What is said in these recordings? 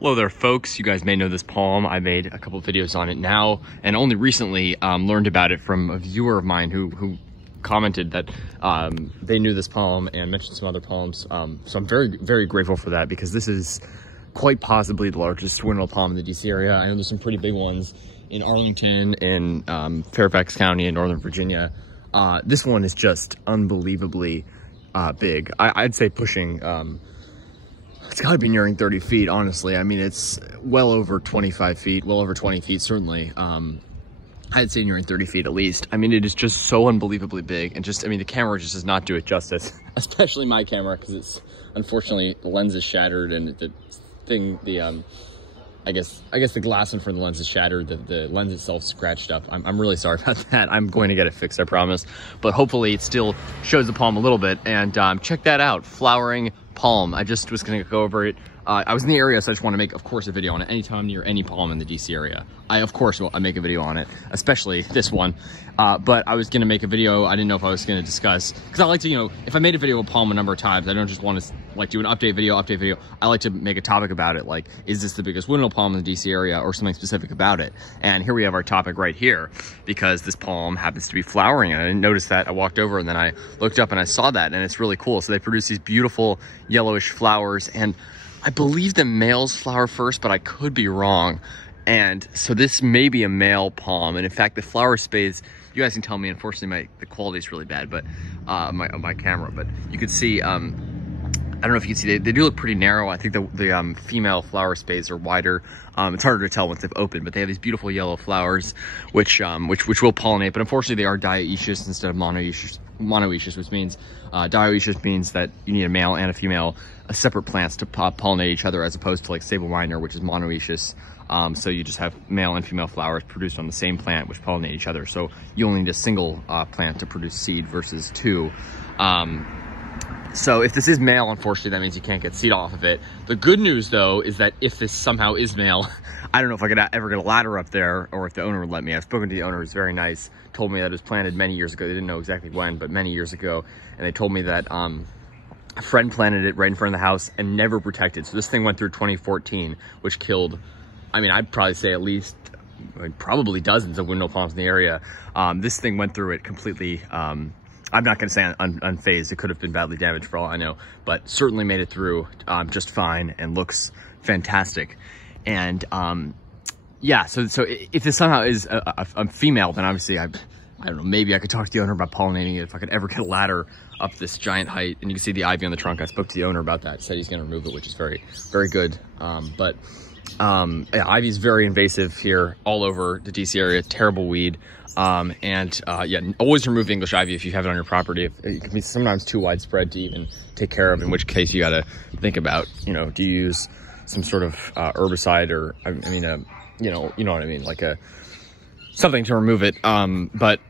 Hello there, folks. You guys may know this palm. I made a couple of videos on it now, and only recently learned about it from a viewer of mine who commented that they knew this palm and mentioned some other palms. So I'm very, very grateful for that, because this is quite possibly the largest windmill palm in the DC area. I know there's some pretty big ones in Arlington, in Fairfax County, in Northern Virginia. This one is just unbelievably big. I'd say pushing, it's gotta be nearing 30 feet, honestly. I mean, it's well over 25 feet, well over 20 feet, certainly. I'd say nearing 30 feet at least. I mean, it is just so unbelievably big, and just, I mean, the camera just does not do it justice, especially my camera, because it's, unfortunately, the lens is shattered, and the thing, I guess the glass in front of the lens is shattered, the lens itself scratched up. I'm really sorry about that. I'm going to get it fixed, I promise. But hopefully it still shows the palm a little bit, and check that out, flowering palm. I just was gonna go over it. I was in the area, so I just want to make, of course, a video on it anytime near any palm in the DC area. I, of course, will make a video on it, especially this one. But I was going to make a video. I didn't know if I was going to discuss, because I like to, you know, if I made a video of palm a number of times, I don't just want to like do an update video. I like to make a topic about it. Like, is this the biggest windmill palm in the DC area, or something specific about it? And here we have our topic right here, because this palm happens to be flowering. And I didn't notice that. I walked over and then I looked up and I saw that, and it's really cool. So they produce these beautiful yellowish flowers, and I believe the males flower first, but I could be wrong. And so this may be a male palm. And in fact, the flower space, you guys can tell me, unfortunately, the quality is really bad, but my camera, but you could see, I don't know if you can see, they do look pretty narrow. I think the female flower space are wider. It's harder to tell once they've opened, but they have these beautiful yellow flowers, which will pollinate. But unfortunately, they are dioecious instead of monoecious, which means dioecious means that you need a male and a female, separate plants to pollinate each other, as opposed to like sable minor, which is monoecious. So you just have male and female flowers produced on the same plant, which pollinate each other. So you only need a single plant to produce seed versus two. So if this is male, unfortunately, that means you can't get seed off of it. The good news, though, is that if this somehow is male, I don't know if I could ever get a ladder up there, or if the owner would let me. I've spoken to the owner, who's very nice, told me that it was planted many years ago. They didn't know exactly when, but many years ago. And they told me that a friend planted it right in front of the house and never protected. So this thing went through 2014, which killed, I mean, I'd probably say at least, probably dozens of windmill palms in the area. This thing went through it completely, I'm not going to say unfazed. It could have been badly damaged for all I know, but certainly made it through just fine and looks fantastic. And yeah, so if this somehow is a female, then obviously I don't know, maybe I could talk to the owner about pollinating it if I could ever get a ladder up this giant height. And you can see the ivy on the trunk. I spoke to the owner about that. He said he's going to remove it, which is very, very good. Yeah, ivy is very invasive here all over the DC area. Terrible weed. Yeah, always remove English ivy if you have it on your property. It can be sometimes too widespread to even take care of, in which case you got to think about, you know, do you use some sort of herbicide, or I mean, you know what I mean, like something to remove it. But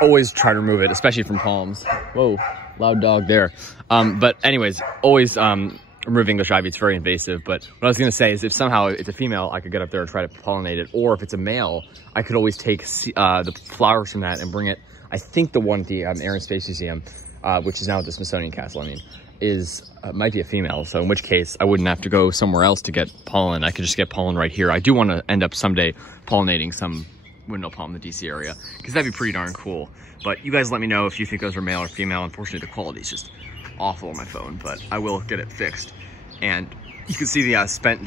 always try to remove it, especially from palms. Whoa, loud dog there. But anyways, always remove English ivy. It's very invasive. But what I was going to say is, if somehow it's a female, I could get up there and try to pollinate it. Or if it's a male, I could always take the flowers from that and bring it. I think the one at the Air and Space Museum, which is now at the Smithsonian Castle, I mean, might be a female. So in which case, I wouldn't have to go somewhere else to get pollen. I could just get pollen right here. I do want to end up someday pollinating some windmill palm in the DC area, because that'd be pretty darn cool. But you guys let me know if you think those are male or female. Unfortunately, the quality is just awful on my phone, but I will get it fixed. And you can see the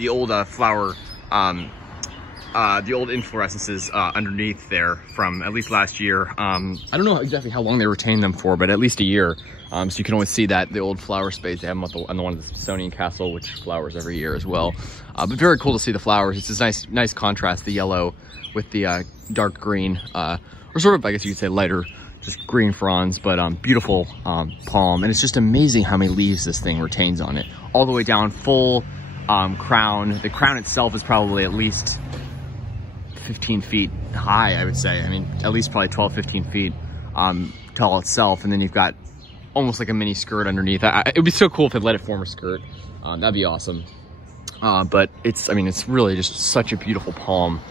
old flower, the old inflorescences underneath there from at least last year. I don't know exactly how long they retained them for, but at least a year. So you can always see that the old flower space, they have them on the one at the Smithsonian Castle, which flowers every year as well. But very cool to see the flowers. It's this nice contrast, the yellow with the dark green, or sort of, I guess you could say, lighter, just green fronds, but beautiful palm. And it's just amazing how many leaves this thing retains on it. All the way down, full crown. The crown itself is probably at least 15 feet high, I would say. I mean, at least probably 12, 15 feet tall itself. And then you've got almost like a mini skirt underneath. It would be so cool if it let it form a skirt. That'd be awesome. But it's really just such a beautiful palm.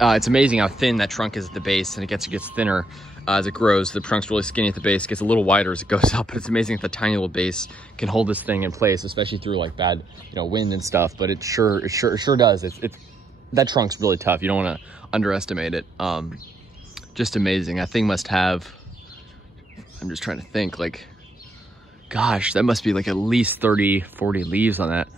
It's amazing how thin that trunk is at the base, and it gets thinner as it grows. The trunk's really skinny at the base, gets a little wider as it goes up, but it's amazing that the tiny little base can hold this thing in place, especially through like bad, you know, wind and stuff. But it sure does. That trunk's really tough. You don't want to underestimate it. Just amazing. That thing must have, I'm just trying to think, like, gosh, that must be like at least 30, 40 leaves on that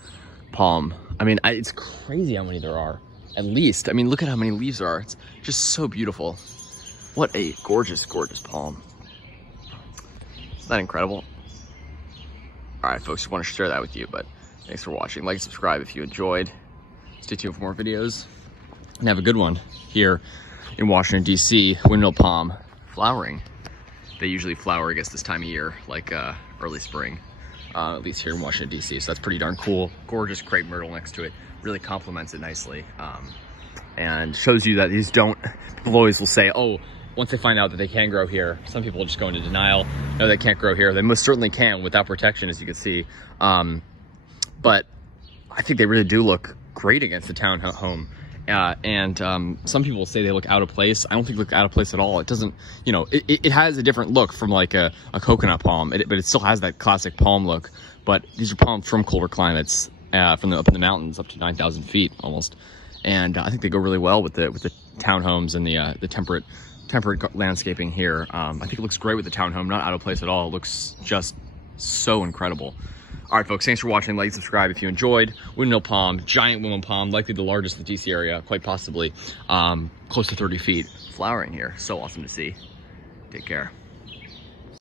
palm. I mean, it's crazy how many there are. At least, I mean, look at how many leaves there are. It's just so beautiful. What a gorgeous, gorgeous palm. Isn't that incredible? All right, folks, just want to share that with you, but thanks for watching. Like and subscribe if you enjoyed. Stay tuned for more videos. And have a good one here in Washington, D.C. Windmill palm flowering. They usually flower, I guess, this time of year, like early spring, at least here in Washington, D.C. So that's pretty darn cool. Gorgeous crepe myrtle next to it. Really complements it nicely, and shows you that these don't, people always will say, oh, once they find out that they can grow here, some people just go into denial. No, they can't grow here. They most certainly can without protection, as you can see. But I think they really do look great against the town home. Some people say they look out of place. I don't think they look out of place at all. It doesn't, you know, it has a different look from like a coconut palm, but it still has that classic palm look. But these are palms from colder climates, from up in the mountains, up to 9,000 feet almost. And I think they go really well with the townhomes and the temperate landscaping here. I think it looks great with the townhome, not out of place at all. It looks just so incredible. All right, folks, thanks for watching. Like, subscribe if you enjoyed. Windmill palm, giant windmill palm, likely the largest in the DC area, quite possibly, close to 30 feet, flowering here. So awesome to see. Take care.